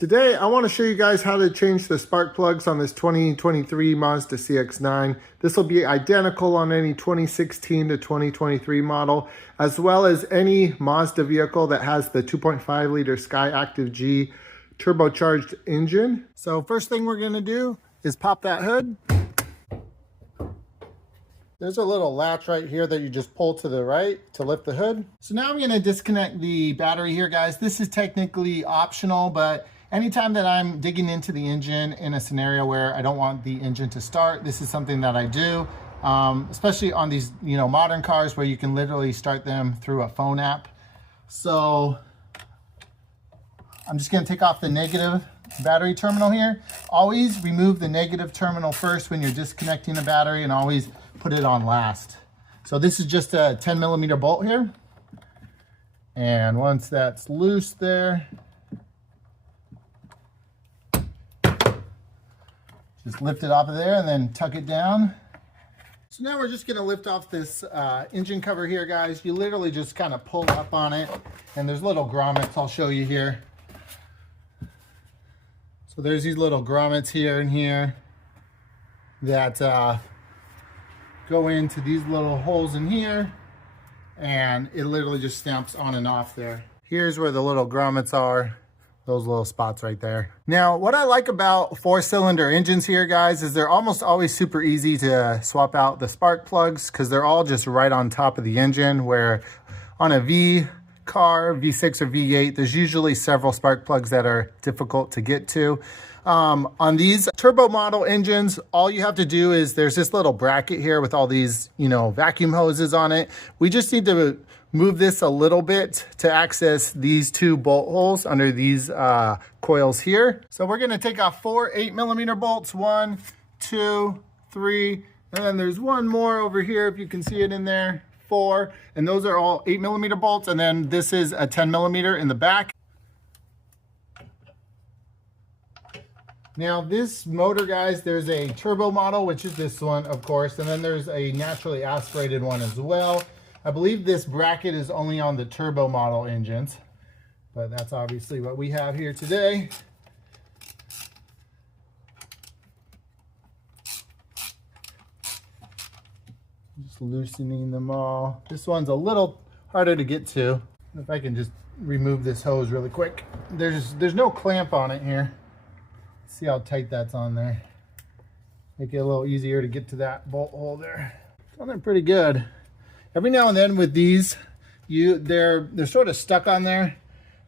Today, I want to show you guys how to change the spark plugs on this 2023 Mazda CX-9. This will be identical on any 2016 to 2023 model, as well as any Mazda vehicle that has the 2.5 liter Skyactiv-G turbocharged engine. So first thing we're going to do is pop that hood. There's a little latch right here that you just pull to the right to lift the hood. So now I'm going to disconnect the battery here, guys. This is technically optional, but anytime that I'm digging into the engine in a scenario where I don't want the engine to start, this is something that I do, especially on these modern cars where you can literally start them through a phone app. So I'm just going to take off the negative battery terminal here. Always remove the negative terminal first when you're disconnecting the battery, and always put it on last. So this is just a 10 millimeter bolt here. And once that's loose there, just lift it off of there and then tuck it down. So now we're just gonna lift off this engine cover here, guys. You literally just kind of pull up on it, and there's little grommets I'll show you here. So there's these little grommets here and here that go into these little holes in here, and it literally just stamps on and off there. Here's where the little grommets are. Those little spots right there. Now, what I like about 4-cylinder engines here, guys, is they're almost always super easy to swap out the spark plugs because they're all just right on top of the engine, where on a V car, V6 or V8, there's usually several spark plugs that are difficult to get to. On these turbo model engines, all you have to do is there's this little bracket here with all these, vacuum hoses on it. We just need to move this a little bit to access these two bolt holes under these coils here. So we're going to take off 4 8-millimeter bolts. 1, 2, 3, and then there's one more over here if you can see it in there. 4, and those are all 8-millimeter bolts, and then this is a 10-millimeter in the back. Now this motor, guys, there's a turbo model, which is this one, of course, and then there's a naturally aspirated one as well. I believe this bracket is only on the turbo model engines, but that's obviously what we have here today. Just loosening them all. This one's a little harder to get to. If I can just remove this hose really quick. There's no clamp on it here. See how tight that's on there. Make it a little easier to get to that bolt hole there. So they're pretty good. Every now and then with these, they're sort of stuck on there.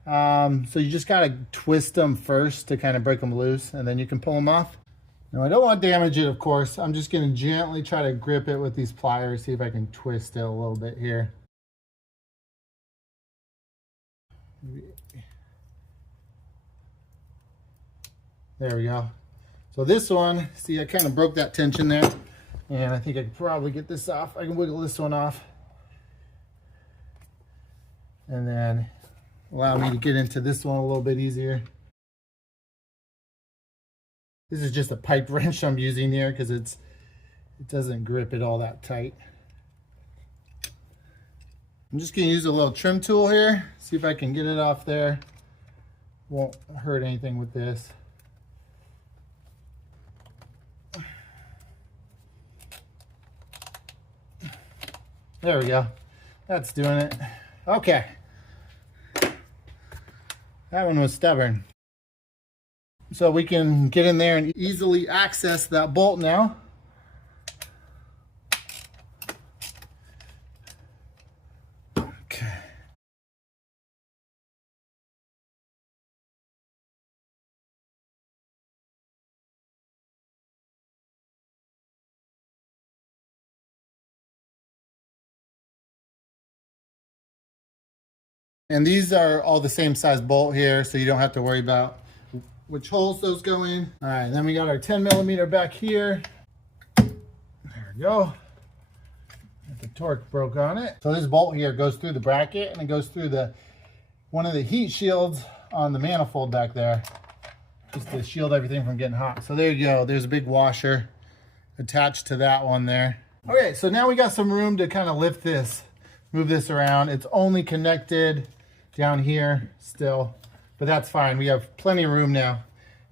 So you just gotta twist them first to kind of break them loose, and then you can pull them off. Now I don't want to damage it, of course. I'm just gonna gently try to grip it with these pliers, see if I can twist it a little bit here. There we go. So this one, see, I kind of broke that tension there, and I think I could probably get this off. I can wiggle this one off, and then allow me to get into this one a little bit easier. This is just a pipe wrench I'm using here because it doesn't grip it all that tight. I'm just going to use a little trim tool here, see if I can get it off there. Won't hurt anything with this. There we go. That's doing it. Okay. That one was stubborn. So we can get in there and easily access that bolt now. Okay. And these are all the same size bolt here, so you don't have to worry about which holes those go in. All right, then we got our 10-millimeter back here. There we go. The torque broke on it. So this bolt here goes through the bracket, and it goes through one of the heat shields on the manifold back there, just to shield everything from getting hot. So there you go. There's a big washer attached to that one there. Okay, so now we got some room to kind of lift this, move this around. It's only connected down here still but that's fine. We have plenty of room now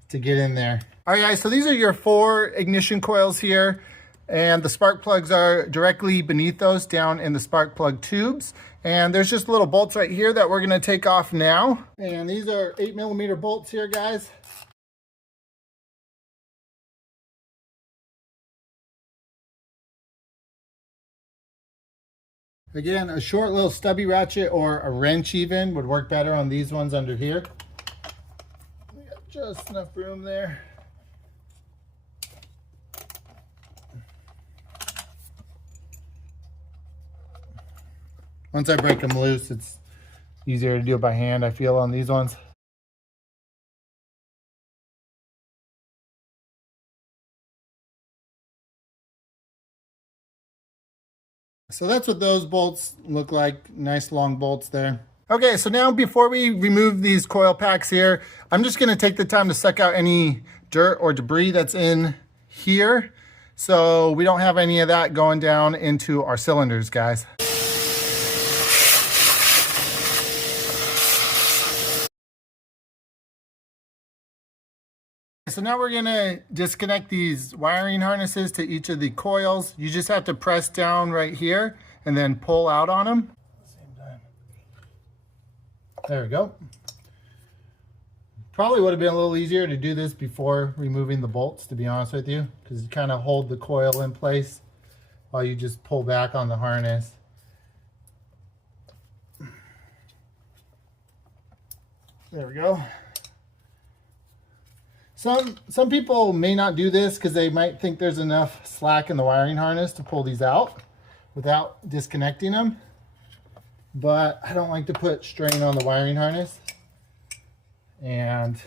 to get in there. All right, guys, so these are your 4 ignition coils here, and the spark plugs are directly beneath those down in the spark plug tubes. And there's just little bolts right here that we're gonna take off now. And these are 8mm bolts here, guys. Again, a short little stubby ratchet or a wrench even would work better on these ones under here. We got just enough room there. Once I break them loose, it's easier to do it by hand, I feel, on these ones. So that's what those bolts look like, nice long bolts there. Okay, so now before we remove these coil packs here, I'm just gonna take the time to suck out any dirt or debris that's in here, so we don't have any of that going down into our cylinders, guys. So now we're gonna disconnect these wiring harnesses to each of the coils. You just have to press down right here and then pull out on them. At the same time. There we go. Probably would have been a little easier to do this before removing the bolts, to be honest with you, because you kind of hold the coil in place while you just pull back on the harness. There we go. Some people may not do this because they might think there's enough slack in the wiring harness to pull these out without disconnecting them. But I don't like to put strain on the wiring harness. And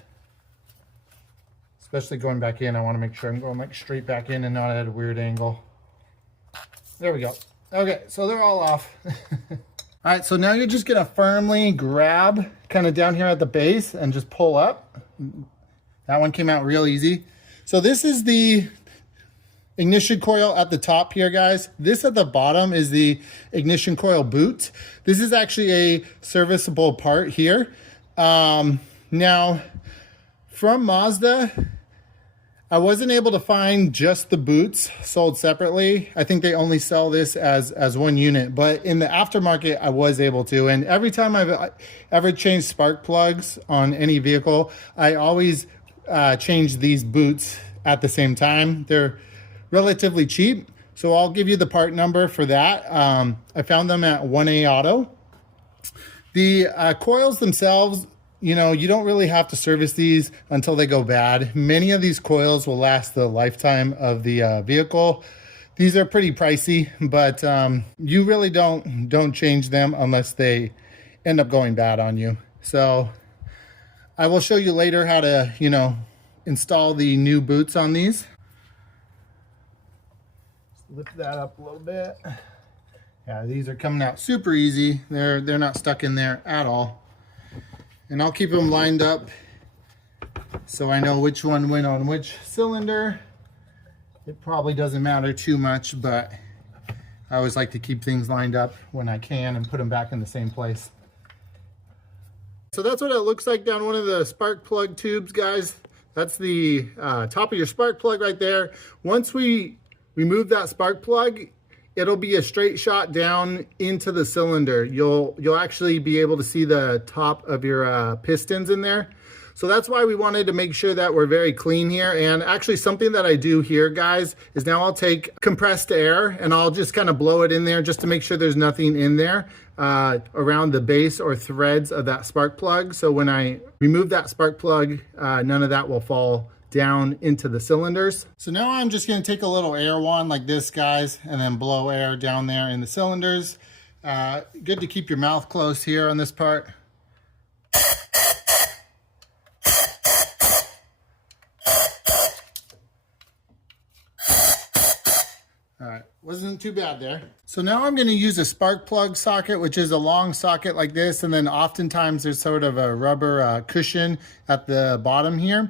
especially going back in, I want to make sure I'm going like straight back in and not at a weird angle. There we go. Okay, so they're all off. All right, so now you're just gonna firmly grab kind of down here at the base and just pull up. That one came out real easy. So this is the ignition coil at the top here, guys. This at the bottom is the ignition coil boot. This is actually a serviceable part here. Now, from Mazda, I wasn't able to find just the boots sold separately. I think they only sell this as one unit, but in the aftermarket, I was able to. And every time I've ever changed spark plugs on any vehicle, I always change these boots at the same time. They're relatively cheap, so I'll give you the part number for that. I found them at 1A Auto. The coils themselves, you know, you don't really have to service these until they go bad. Many of these coils will last the lifetime of the vehicle. These are pretty pricey, but you really don't change them unless they end up going bad on you. So I will show you later how to, you know, install the new boots on these. Just lift that up a little bit. Yeah, these are coming out super easy. They're not stuck in there at all. And I'll keep them lined up so I know which one went on which cylinder. It probably doesn't matter too much, but I always like to keep things lined up when I can and put them back in the same place. So that's what it looks like down one of the spark plug tubes, guys. That's the top of your spark plug right there. Once we remove that spark plug, it'll be a straight shot down into the cylinder. You'll actually be able to see the top of your pistons in there. So that's why we wanted to make sure that we're very clean here. And actually something that I do here, guys, is now I'll take compressed air and I'll just kind of blow it in there just to make sure there's nothing in there around the base or threads of that spark plug. So when I remove that spark plug, none of that will fall down into the cylinders. So now I'm just gonna take a little air wand like this, guys, and then blow air down there in the cylinders. Good to keep your mouth closed here on this part. All right, wasn't too bad there. So now I'm gonna use a spark plug socket, which is a long socket like this, and then oftentimes there's sort of a rubber cushion at the bottom here.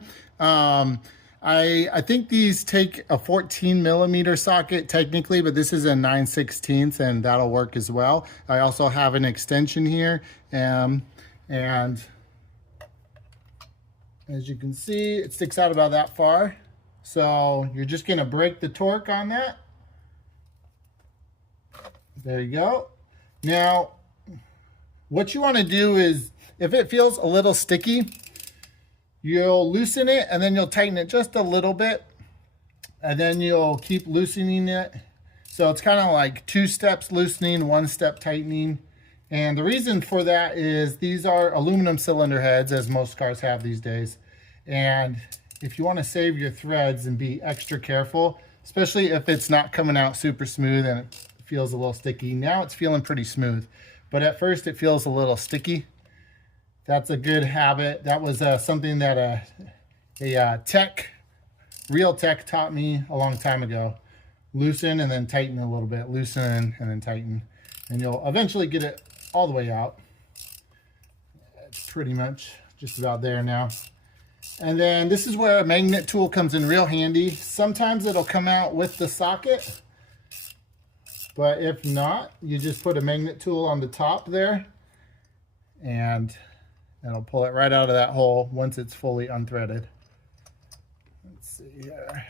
I think these take a 14mm socket technically, but this is a 9/16 and that'll work as well. I also have an extension here, and As you can see, it sticks out about that far. So you're just gonna break the torque on that. There you go. Now, what you wanna do is, if it feels a little sticky, you'll loosen it and then you'll tighten it just a little bit. And then you'll keep loosening it. So it's kind of like 2 steps loosening, 1 step tightening. And the reason for that is these are aluminum cylinder heads, as most cars have these days. And if you want to save your threads and be extra careful, especially if it's not coming out super smooth and it feels a little sticky. Now it's feeling pretty smooth, but at first it feels a little sticky. That's a good habit. That was something that a real tech taught me a long time ago. Loosen and then tighten a little bit, loosen and then tighten, and you'll eventually get it all the way out. It's pretty much just about there now. And then this is where a magnet tool comes in real handy. Sometimes it'll come out with the socket, but if not, you just put a magnet tool on the top there and it'll pull it right out of that hole once it's fully unthreaded. Let's see here.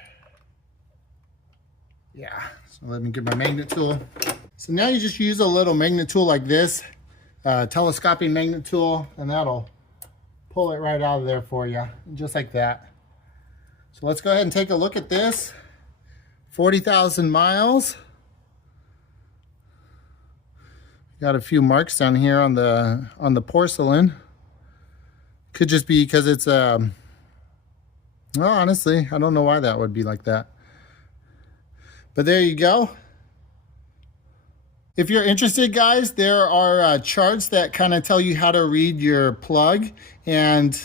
Yeah, so let me get my magnet tool. So now you just use a little magnet tool like this, telescoping magnet tool, and that'll pull it right out of there for you, just like that. So let's go ahead and take a look at this. 40,000 miles. Got a few marks down here on the porcelain. Could just be because it's well, honestly, I don't know why that would be like that. But there you go. If you're interested, guys, there are charts that kind of tell you how to read your plug, and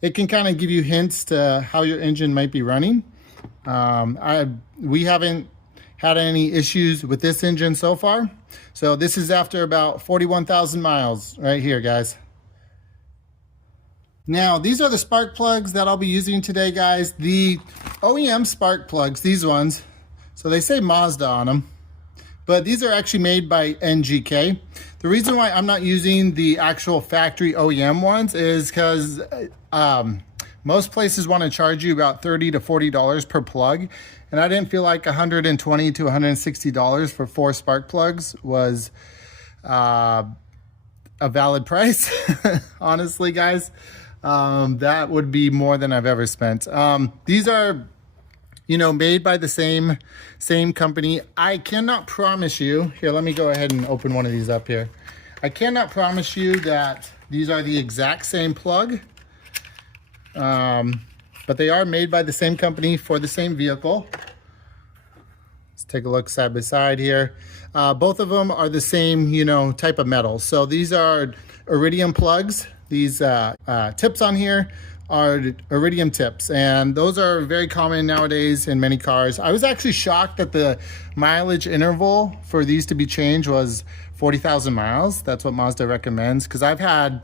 it can kind of give you hints to how your engine might be running. We haven't had any issues with this engine so far. So this is after about 41,000 miles right here, guys. Now, these are the spark plugs that I'll be using today, guys. The OEM spark plugs, these ones, so they say Mazda on them, but these are actually made by NGK. The reason why I'm not using the actual factory OEM ones is because most places want to charge you about $30 to $40 per plug, and I didn't feel like $120 to $160 for 4 spark plugs was a valid price. Honestly, guys, that would be more than I've ever spent. These are, you know, made by the same company. I cannot promise you, here, let me go ahead and open one of these up here. I cannot promise you that these are the exact same plug, but they are made by the same company for the same vehicle. Let's take a look side by side here. Both of them are the same, you know, type of metal. So these are iridium plugs. These tips on here are iridium tips, and those are very common nowadays in many cars. I was actually shocked that the mileage interval for these to be changed was 40,000 miles. That's what Mazda recommends, because I've had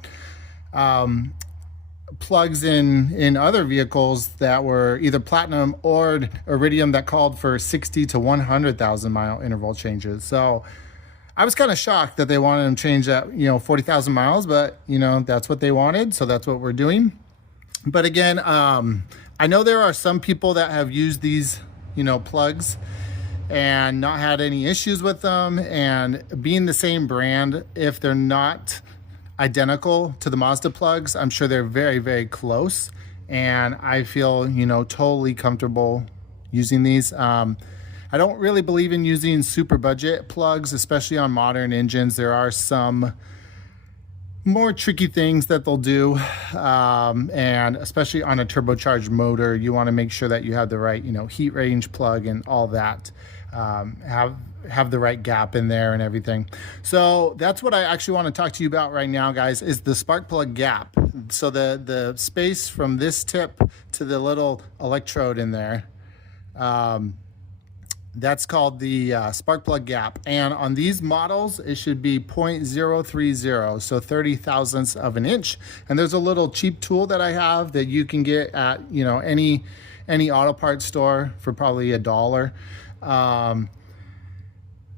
plugs in other vehicles that were either platinum or iridium that called for 60 to 100,000 mile interval changes. So I was kind of shocked that they wanted them changed at, you know, 40,000 miles, but you know, that's what they wanted, so that's what we're doing. But again, I know there are some people that have used these, you know, plugs and not had any issues with them, and being the same brand, if they're not identical to the Mazda plugs, I'm sure they're very, very close, and I feel, you know, totally comfortable using these. I don't really believe in using super budget plugs, especially on modern engines. There are some more tricky things that they'll do, and especially on a turbocharged motor, you want to make sure that you have the right, you know, heat range plug and all that, have the right gap in there and everything. So that's what I actually want to talk to you about right now, guys, is the spark plug gap. So the space from this tip to the little electrode in there, that's called the spark plug gap. And on these models, it should be 0.030, so 30 thousandths of an inch. And there's a little cheap tool that I have that you can get at, you know, any auto parts store for probably $1.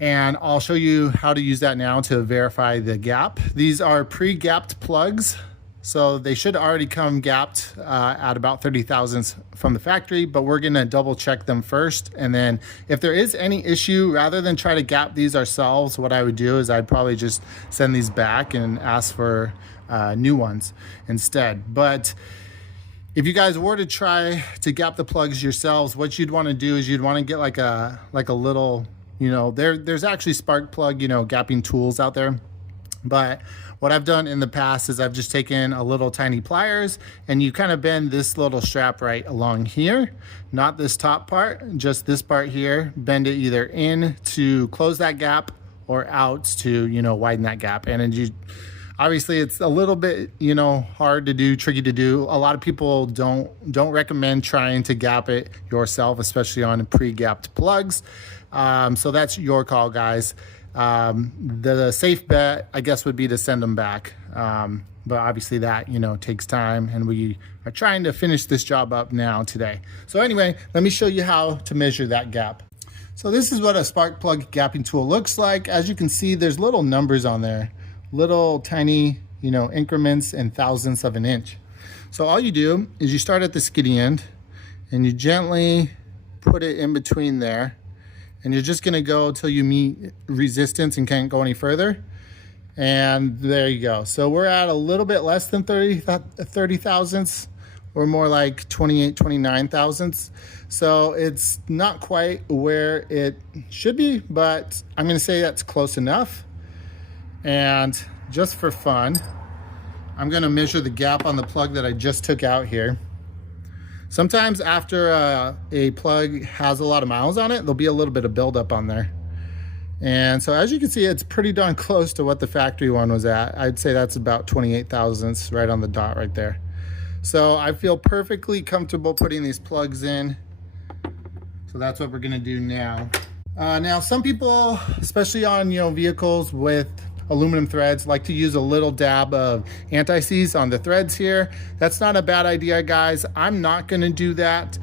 And I'll show you how to use that now to verify the gap. These are pre-gapped plugs. So they should already come gapped at about 30 thousandths from the factory, but we're gonna double check them first. And then if there is any issue, rather than try to gap these ourselves, what I would do is I'd probably just send these back and ask for new ones instead. But if you guys were to try to gap the plugs yourselves, what you'd wanna do is you'd wanna get like a little, you know, there's actually spark plug, you know, gapping tools out there. But what I've done in the past is I've just taken a little tiny pliers and you kind of bend this little strap right along here, not this top part, just this part here, bend it either in to close that gap or out to, you know, widen that gap. And you, obviously it's a little bit, you know, hard to do, tricky to do. A lot of people don't recommend trying to gap it yourself, especially on pre-gapped plugs. So that's your call, guys. The safe bet, I guess, would be to send them back. But obviously that, you know, takes time, and we are trying to finish this job up now today. So anyway, let me show you how to measure that gap. So this is what a spark plug gapping tool looks like. As you can see, there's little numbers on there, little tiny, you know, increments and thousandths of an inch. So all you do is you start at the skiddy end and you gently put it in between there. And you're just gonna go till you meet resistance and can't go any further. And there you go. So we're at a little bit less than 30 thousandths, or more like 28, 29 thousandths. So it's not quite where it should be, but I'm gonna say that's close enough. And just for fun, I'm gonna measure the gap on the plug that I just took out here. Sometimes after a plug has a lot of miles on it, there'll be a little bit of buildup on there. And so as you can see, it's pretty darn close to what the factory one was at. I'd say that's about 28 thousandths right on the dot right there. So I feel perfectly comfortable putting these plugs in. So that's what we're gonna do now. Now some people, especially on, you know, vehicles with aluminum threads, like to use a little dab of anti-seize on the threads here. That's not a bad idea, guys. I'm not gonna do that,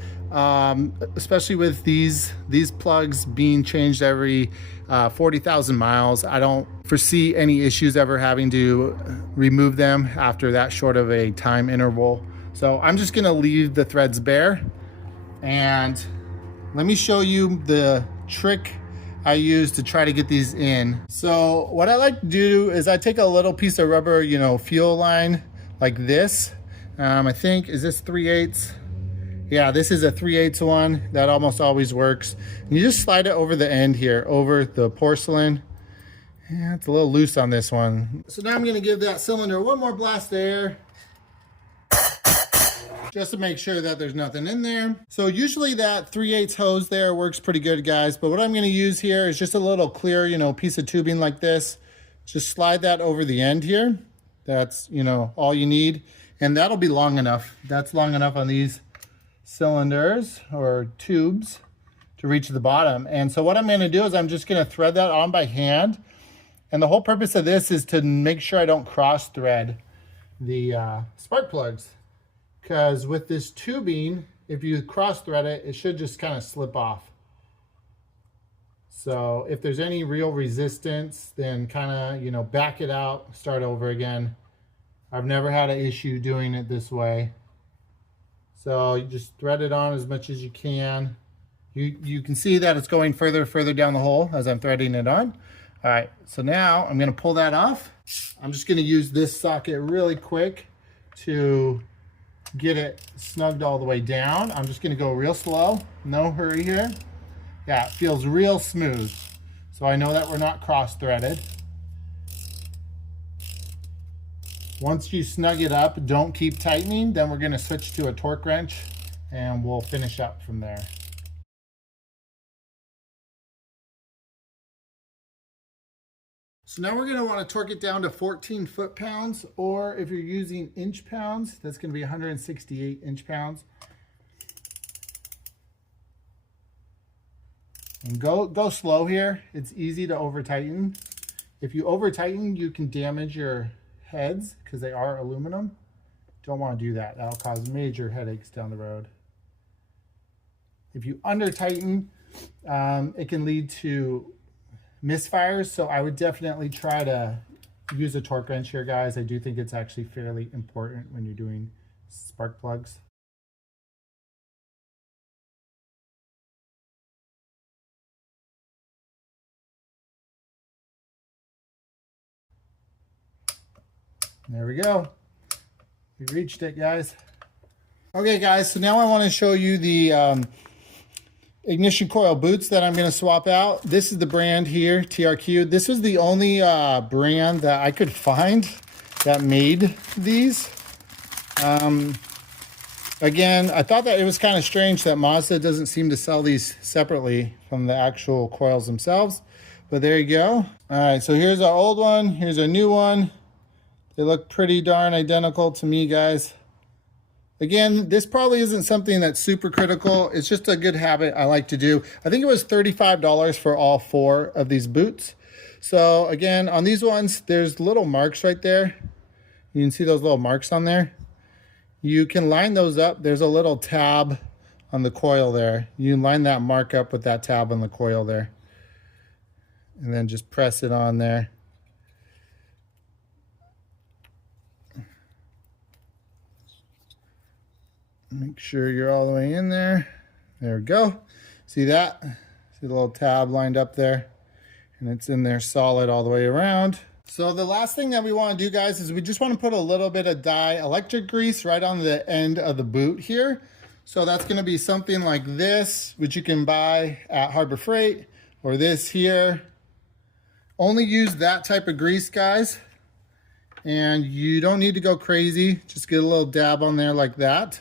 especially with these plugs being changed every 40,000 miles. I don't foresee any issues ever having to remove them after that short of a time interval. So I'm just gonna leave the threads bare, and let me show you the trick I use to try to get these in. So what I like to do is I take a little piece of rubber, you know, fuel line like this. I think, is this 3/8? Yeah, this is a 3/8 one. That almost always works. And you just slide it over the end here, over the porcelain. Yeah, it's a little loose on this one. So now I'm gonna give that cylinder one more blast of air, just to make sure that there's nothing in there. So usually that 3/8 hose there works pretty good, guys. But what I'm gonna use here is just a little clear, you know, piece of tubing like this. Just slide that over the end here. That's, you know, all you need. And that'll be long enough. That's long enough on these cylinders or tubes to reach the bottom. And so what I'm gonna do is I'm just gonna thread that on by hand. And the whole purpose of this is to make sure I don't cross thread the spark plugs. Because with this tubing, if you cross thread it, it should just kind of slip off. So if there's any real resistance, then kind of, you know, back it out, start over again. I've never had an issue doing it this way. So you just thread it on as much as you can. You can see that it's going further down the hole as I'm threading it on. All right, so now I'm gonna pull that off. I'm just gonna use this socket really quick to get it snugged all the way down. I'm just gonna go real slow, no hurry here. Yeah, it feels real smooth. So I know that we're not cross-threaded. Once you snug it up, don't keep tightening, then we're gonna switch to a torque wrench and we'll finish up from there. So now we're going to want to torque it down to 14 foot-pounds, or if you're using inch-pounds, that's going to be 168 inch-pounds. And go slow here. It's easy to over-tighten. If you over-tighten, you can damage your heads because they are aluminum. Don't want to do that. That'll cause major headaches down the road. If you under-tighten, it can lead to misfires, so I would definitely try to use a torque wrench here, guys. I do think it's actually fairly important when you're doing spark plugs. There we go. We reached it, guys. Okay, guys, so now I want to show you the ignition coil boots that I'm going to swap out. This is the brand here, TRQ. This was the only brand that I could find that made these. Again, I thought that it was kind of strange that Mazda doesn't seem to sell these separately from the actual coils themselves. But there you go. All right, so here's our old one. Here's our new one. They look pretty darn identical to me, guys. Again, this probably isn't something that's super critical. It's just a good habit I like to do. I think it was $35 for all 4 of these boots. So again, on these ones, there's little marks right there. You can see those little marks on there. You can line those up. There's a little tab on the coil there. You can line that mark up with that tab on the coil there. And then just press it on there. Make sure you're all the way in there. There we go. See that? See the little tab lined up there? And it's in there solid all the way around. So the last thing that we want to do, guys, is we just want to put a little bit of dielectric grease right on the end of the boot here. So that's going to be something like this, which you can buy at Harbor Freight, or this here. Only use that type of grease, guys. And you don't need to go crazy. Just get a little dab on there like that.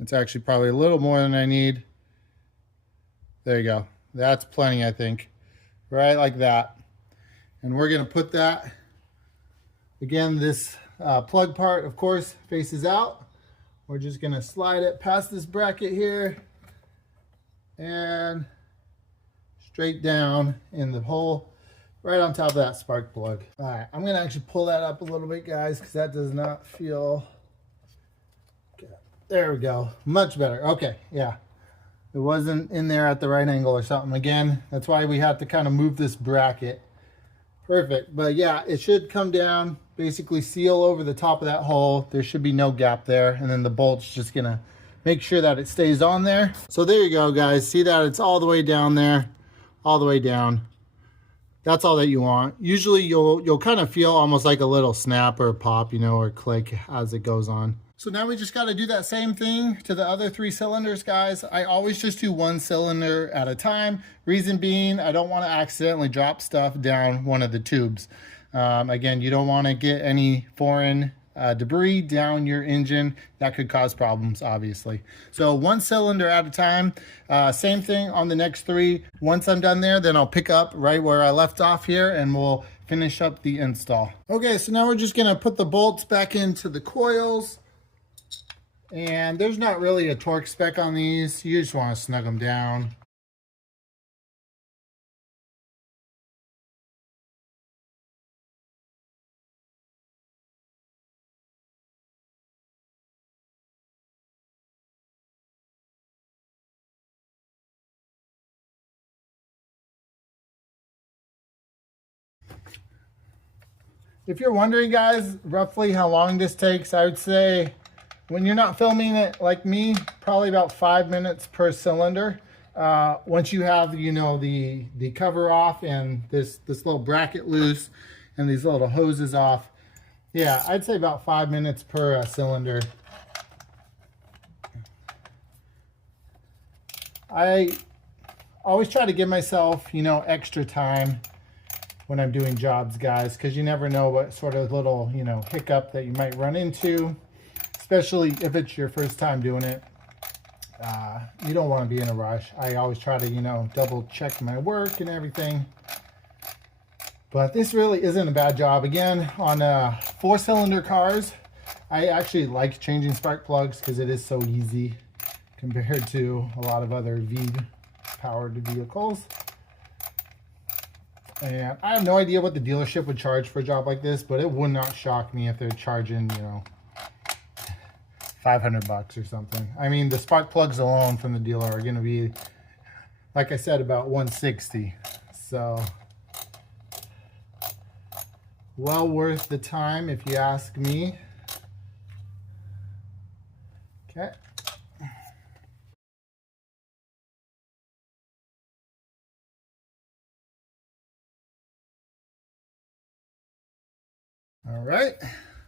It's actually probably a little more than I need. There you go. That's plenty, I think. Right like that. And we're going to put that, again, this plug part, of course, faces out. We're just going to slide it past this bracket here and straight down in the hole right on top of that spark plug. All right, I'm going to actually pull that up a little bit, guys, because that does not feel... There we go. Much better. Okay, yeah. It wasn't in there at the right angle or something. Again, that's why we have to kind of move this bracket. Perfect. But yeah, it should come down, basically seal over the top of that hole. There should be no gap there. And then the bolt's just going to make sure that it stays on there. So there you go, guys. See that? It's all the way down there, all the way down. That's all that you want. Usually you'll kind of feel almost like a little snap or pop, you know, or click as it goes on. So now we just got to do that same thing to the other 3 cylinders, guys. I always just do 1 cylinder at a time. Reason being, I don't want to accidentally drop stuff down one of the tubes. Again, you don't want to get any foreign debris down your engine. That could cause problems, obviously. So 1 cylinder at a time. Same thing on the next 3. Once I'm done there, then I'll pick up right where I left off here and we'll finish up the install. Okay, so now we're just going to put the bolts back into the coils. And there's not really a torque spec on these. You just want to snug them down. If you're wondering, guys, roughly how long this takes, I would say when you're not filming it like me, probably about 5 minutes per cylinder. Once you have, you know, the cover off and this little bracket loose and these little hoses off, yeah, I'd say about 5 minutes per cylinder. I always try to give myself, you know, extra time when I'm doing jobs, guys, because you never know what sort of little, you know, hiccup that you might run into. Especially if it's your first time doing it. You don't want to be in a rush. I always try to, you know, double check my work and everything. But this really isn't a bad job. Again, on 4-cylinder cars, I actually like changing spark plugs because it is so easy compared to a lot of other V-powered vehicles. And I have no idea what the dealership would charge for a job like this, but it would not shock me if they're charging, you know, $500 or something. I mean, the spark plugs alone from the dealer are going to be, like I said, about $160. So Well worth the time if you ask me. Okay. All right.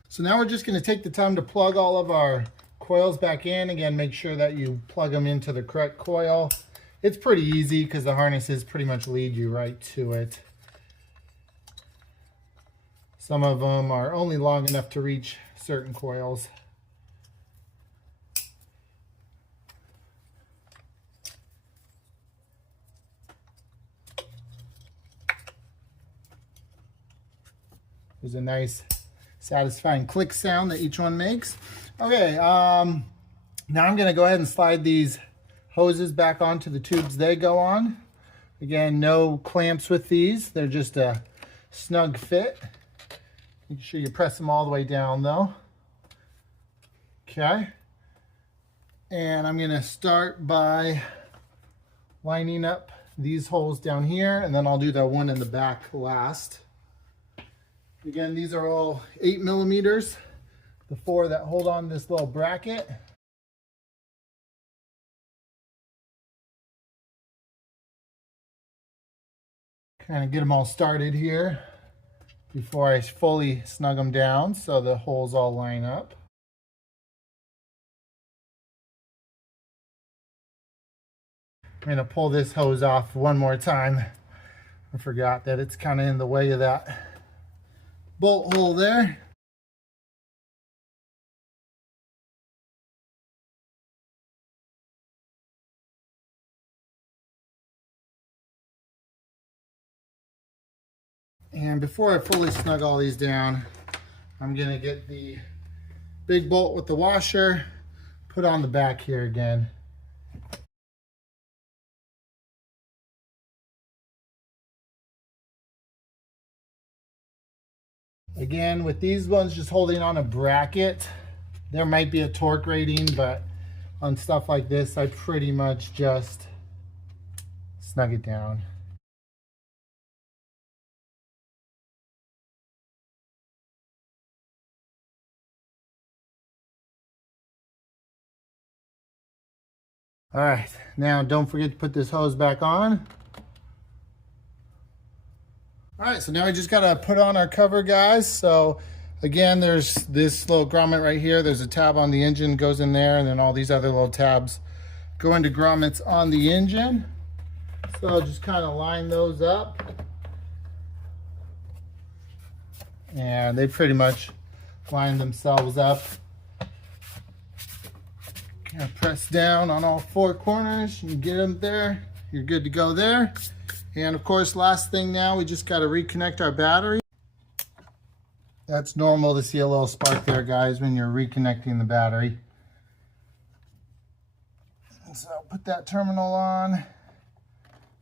So now we're just going to take the time to plug all of our coils back in. Again, make sure that you plug them into the correct coil. It's pretty easy because the harnesses pretty much lead you right to it. Some of them are only long enough to reach certain coils. There's a nice satisfying click sound that each one makes. Okay, now I'm going to go ahead and slide these hoses back onto the tubes they go on. Again, no clamps with these. They're just a snug fit. Make sure you press them all the way down though. Okay. And I'm going to start by lining up these holes down here, and then I'll do the one in the back last. Again, these are all 8 millimeters, the 4 that hold on this little bracket. Kind of get them all started here before I fully snug them down so the holes all line up. I'm going to pull this hose off one more time. I forgot that it's kind of in the way of that bolt hole there. And before I fully snug all these down, I'm going to get the big bolt with the washer put on the back here again. Again, with these ones just holding on a bracket, there might be a torque rating, but on stuff like this, I pretty much just snug it down. All right, now don't forget to put this hose back on. All right, so now we just gotta put on our cover, guys. So again, there's this little grommet right here. There's a tab on the engine, goes in there, and then all these other little tabs go into grommets on the engine. So I'll just kind of line those up. And they pretty much line themselves up. Kind of press down on all 4 corners. You get them there. You're good to go there. And of course, last thing now, we just got to reconnect our battery. That's normal to see a little spark there, guys, when you're reconnecting the battery. So put that terminal on.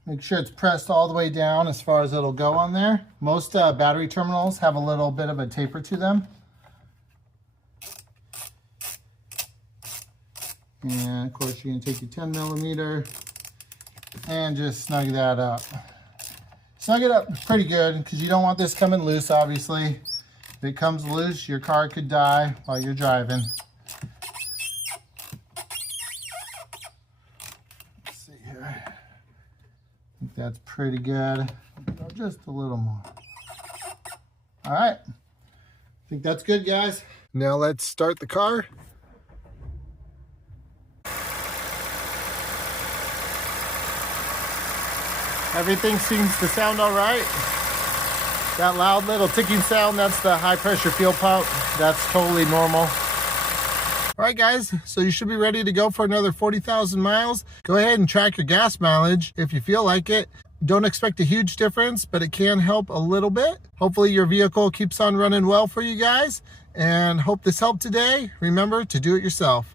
Make sure it's pressed all the way down as far as it'll go on there. Most battery terminals have a little bit of a taper to them. And of course, you're going to take your 10 millimeter and just snug that up. Snug it up pretty good because you don't want this coming loose, obviously. If it comes loose, your car could die while you're driving. Let's see here. I think that's pretty good. Just a little more. All right. I think that's good, guys. Now let's start the car. Everything seems to sound all right. That loud little ticking sound, that's the high pressure fuel pump. That's totally normal. All right, guys, so you should be ready to go for another 40,000 miles. Go ahead and track your gas mileage if you feel like it. Don't expect a huge difference, but it can help a little bit. Hopefully your vehicle keeps on running well for you guys, and hope this helped today. Remember to do it yourself.